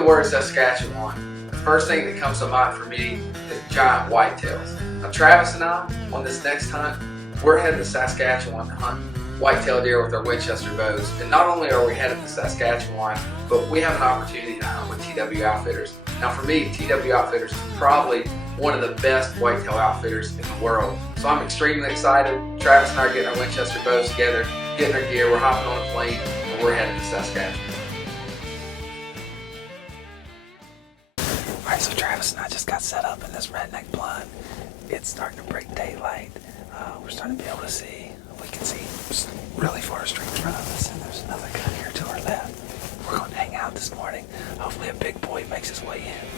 the word Saskatchewan, the first thing that comes to mind for me is giant whitetails. Now Travis and I, on this next hunt, we're headed to Saskatchewan to hunt whitetail deer with our Winchester bows. And not only are we headed to Saskatchewan, but we have an opportunity to hunt with TW Outfitters. Now for me, TW Outfitters is probably one of the best whitetail outfitters in the world. So I'm extremely excited. Travis and I are getting our Winchester bows together, getting our gear, we're hopping on a plane, and we're headed to Saskatchewan. Alright, so Travis and I just got set up in this redneck blind. It's starting to break daylight. We're starting to be able to see. We can see really far straight in front of us, and there's another gun here to our left. We're going to hang out this morning. Hopefully a big boy makes his way in.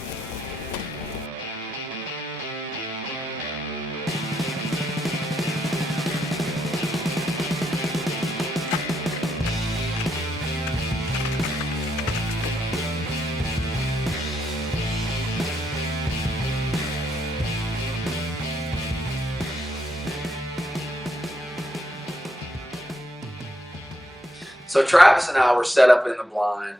So Travis and I were set up in the blind.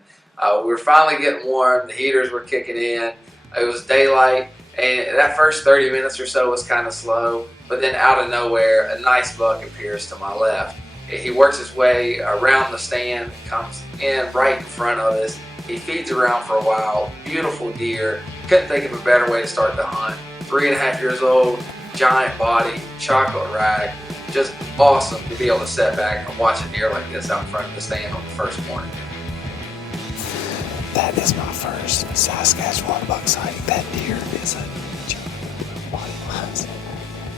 We were finally getting warm. The heaters were kicking in. It was daylight, and that first 30 minutes or so was kind of slow. But then out of nowhere, a nice buck appears to my left. He works his way around the stand, comes in right in front of us. He feeds around for a while. Beautiful deer. Couldn't think of a better way to start the hunt. 3.5 years old, giant body, chocolate rag. Just awesome to be able to sit back and watch a deer like this out in front of the stand on the first morning. That is my first Saskatchewan buck sighting. That deer is a giant body wise.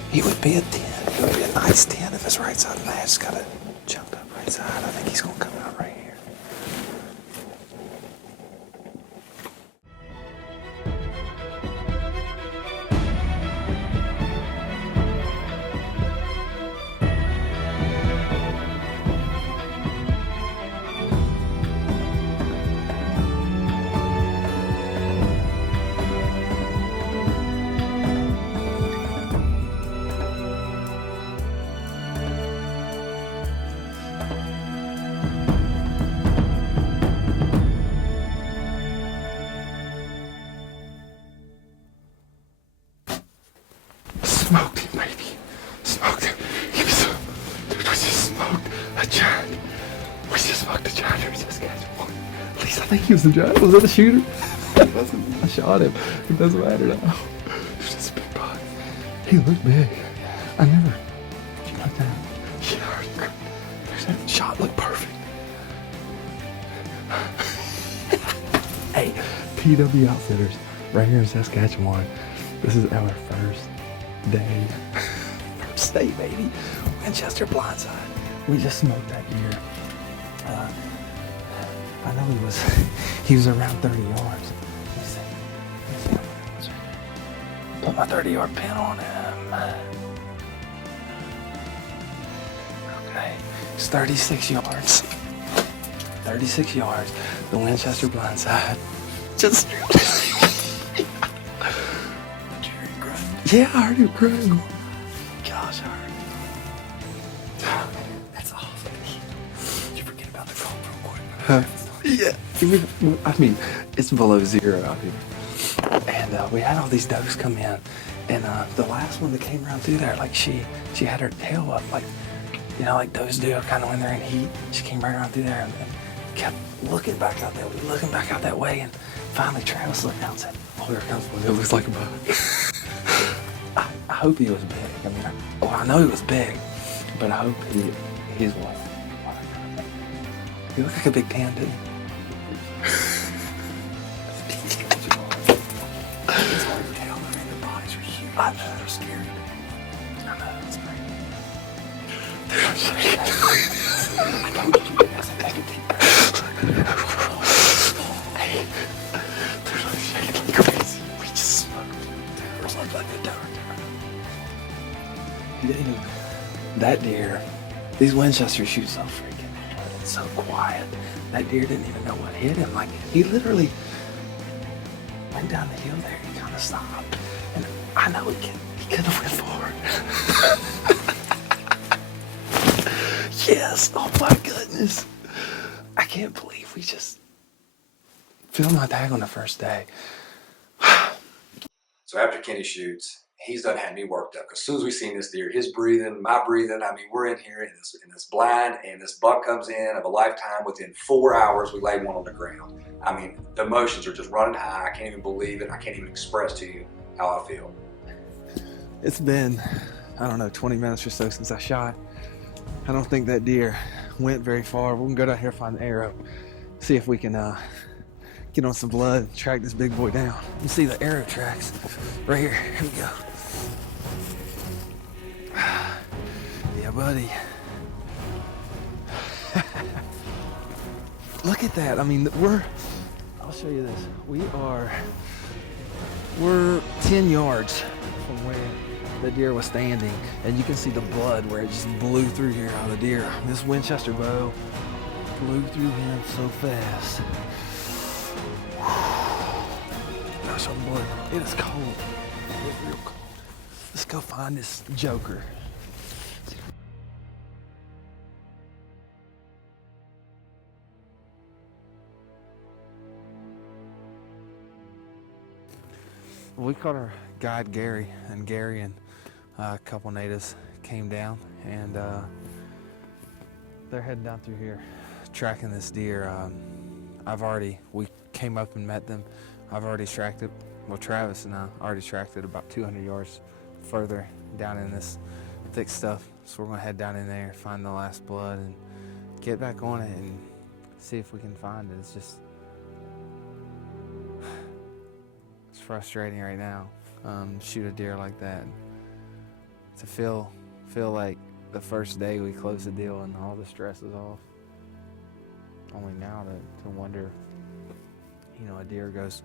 He would be a 10. He would be a nice 10 if his right side of the head's got a jumped up right side. I think he's going to come out right here. Smoked him, baby. Smoked him. Dude, we just smoked a giant. We just smoked a giant in Saskatchewan. At least I think he was a giant. Was that a shooter? I shot him. It doesn't matter now. Dude, that's a big buck. He looked big. I never. Did you like that? Yeah. Dude, that shot looked perfect. Hey, TW Outfitters, right here in Saskatchewan. This is our first day. First day, baby. Winchester blindside. We just smoked that deer. I know he was around 30 yards. Let me see. Put my 30-yard pin on him. Okay. It's 36 yards. 36 yards. The Winchester blindside. Just yeah, I heard him crying. Gosh, I heard him. That's awesome. Did you forget about the cold real quick? Huh? Yeah. I mean, it's below zero out here. And we had all these does come in. And the last one that came around through there, like she had her tail up, like, you know, like does do kind of when they're in heat. She came right around through there and kept looking back out that way. And finally Travis looked out and said, oh, here it comes one. It looks like a buck. I hope he was big. I mean, I know he was big, but I hope he's what? He looked like a big tan, didn't he? It's hard to tell. I mean, the bodies are huge. I know. They're scary. I know. It's great. Dude, I'm shaking. I told you guys to take a deep breath. Hey, dude, I'm shaking like crazy. We just smoked. It was like a dark. That deer, these Winchesters shoot so freaking hard. It's so quiet. That deer didn't even know what hit him. Like, he literally went down the hill there. He kind of stopped. And I know he could have went forward. Yes. Oh my goodness. I can't believe we just Feel my tag on the first day. So after Kenny shoots, he's done had me worked up. Because as soon as we seen this deer, his breathing, my breathing, I mean, we're in here in this blind, and this buck comes in of a lifetime. Within 4 hours, we laid one on the ground. I mean, the emotions are just running high. I can't even believe it. I can't even express to you how I feel. It's been, I don't know, 20 minutes or so since I shot. I don't think that deer went very far. We can go down here, find the arrow, see if we can get on some blood, track this big boy down. You see the arrow tracks right here. Here we go. Yeah, buddy. Look at that. I mean, I'll show you this. We're 10 yards from where the deer was standing, and you can see the blood where it just blew through here on the deer. This Winchester bow blew through him so fast. Gosh, I'm blood. It is cold. It is real cold. Let's go find this joker. We caught our guide Gary, and Gary and a couple natives came down, and they're heading down through here, tracking this deer. We came up and met them. I've already tracked it. Well, Travis and I already tracked it about 200 yards further down in this thick stuff. So we're gonna head down in there, find the last blood, and get back on it and see if we can find it. It's frustrating right now. Shoot a deer like that. To feel like the first day we closed the deal and all the stress is off. Only now to wonder, a deer goes,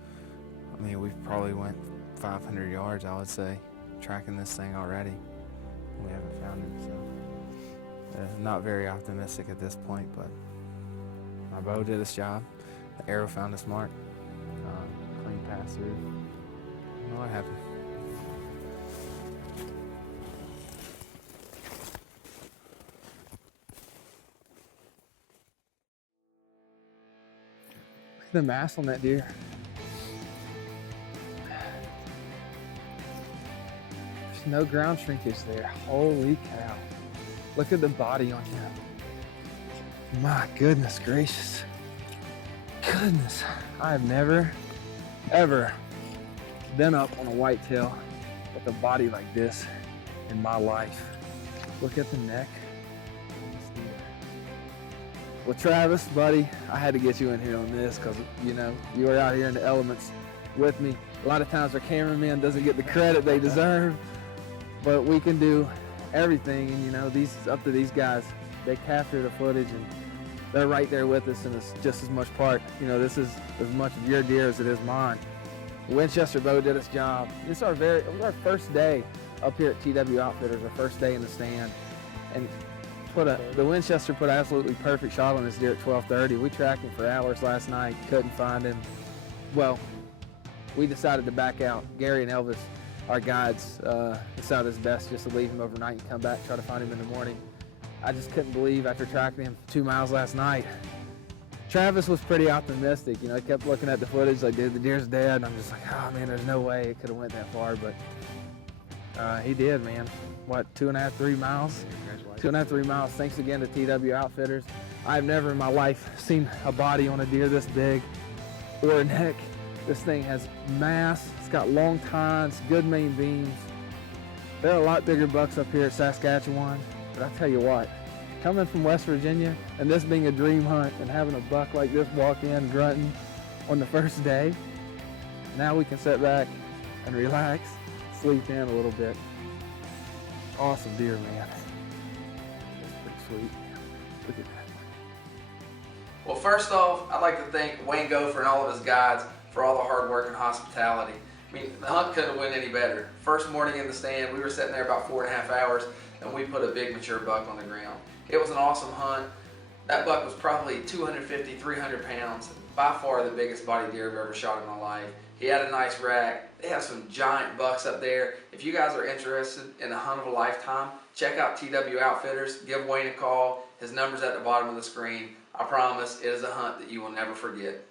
I mean, we've probably went 500 yards, I would say, tracking this thing already. We haven't found it, so not very optimistic at this point, but my bow did its job. The arrow found its mark. Clean pass through. I don't know what happened. Look at the mass on that deer. There's no ground shrinkage there. Holy cow. Look at the body on him. My goodness gracious. Goodness. I have never, ever been up on a whitetail with a body like this in my life. Look at the neck. Well, Travis, buddy, I had to get you in here on this because, you were out here in the elements with me. A lot of times our cameraman doesn't get the credit they deserve, but we can do everything. And, these up to these guys. They capture the footage and they're right there with us, and it's just as much part. This is as much of your deer as it is mine. The Winchester bow did its job. This is our first day up here at TW Outfitters, our first day in the stand. And the Winchester put an absolutely perfect shot on this deer at 12:30. We tracked him for hours last night, couldn't find him. Well, we decided to back out. Gary and Elvis, our guides, decided it's best just to leave him overnight and come back, try to find him in the morning. I just couldn't believe after tracking him 2 miles last night. Travis was pretty optimistic. He kept looking at the footage like, dude, the deer's dead. And I'm just like, oh man, there's no way it could have went that far. But he did, man. What, 2.5, 3 miles? 2.5, 3 miles. Thanks again to TW Outfitters. I've never in my life seen a body on a deer this big or a neck. This thing has mass. It's got long tines, good main beams. There are a lot bigger bucks up here at Saskatchewan. But I tell you what, coming from West Virginia and this being a dream hunt and having a buck like this walk in grunting on the first day, now we can sit back and relax, sleep in a little bit. Awesome deer, man. That's pretty sweet. Look at that. Well, first off, I'd like to thank Wayne Gopher and all of his guides for all the hard work and hospitality. I mean, the hunt couldn't have went any better. First morning in the stand, we were sitting there about 4.5 hours, and we put a big mature buck on the ground. It was an awesome hunt. That buck was probably 250, 300 pounds. By far the biggest body deer I've ever shot in my life. He had a nice rack. They have some giant bucks up there. If you guys are interested in a hunt of a lifetime, check out TW Outfitters. Give Wayne a call. His number's at the bottom of the screen. I promise it is a hunt that you will never forget.